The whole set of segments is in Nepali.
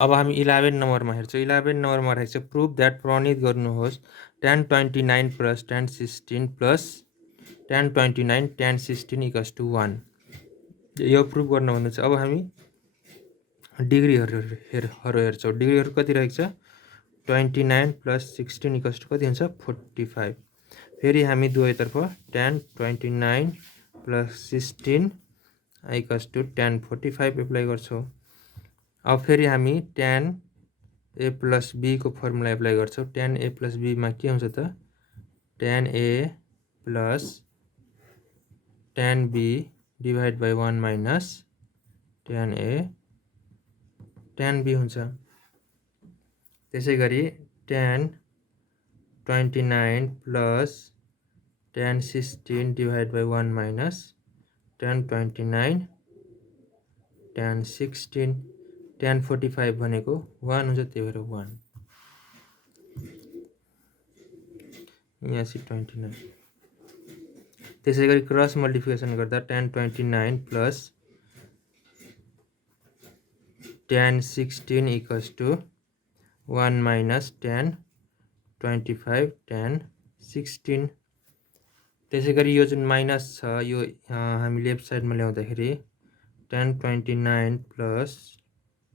अब हामी 11 नम्बरमा हेर्छौँ। 11 नम्बरमा रहेको छ प्रुभ द्याट प्रणित गर्नुहोस् tan 29 plus tan 16 plus tan 29 tan 16 equals to 1। यो प्रुभ गर्न भन्नु छ। अब हामी डिग्रीहरू हेर्छौँ। डिग्रीहरू कति रहेको छ 29 प्लस 16 इक्वल्स टु कति हुन्छ 45। फेरि हामी दुवैतर्फ tan 29 plus 16 equals to tan 45 apply गर्छौँ। अब फेरि हामी tan a प्लस b को फर्मुला एप्लाई गर्छौँ। tan a प्लस b मा के हुन्छ त tan a plus tan b divide by 1 minus tan a tan b हुन्छ। त्यसै गरी tan 29 plus tan 16 divide by 1 minus tan 29 tan 16 tan 45 भनेको 1 हुन्छ, त्यही भएर 1 यहाँ चाहिँ 29। त्यसै गरी क्रस मल्टिप्लिकेसन गर्दा tan 29 plus tan 16 equals to 1 minus tan 25 tan 16। त्यसै गरी यो जुन माइनस छ यो हामी लेफ्ट साइडमा ल्याउँदाखेरि tan 29 plus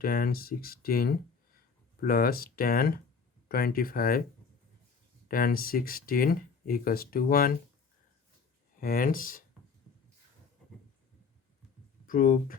tan 16 plus tan 25 tan 16 equals to 1. Hence proved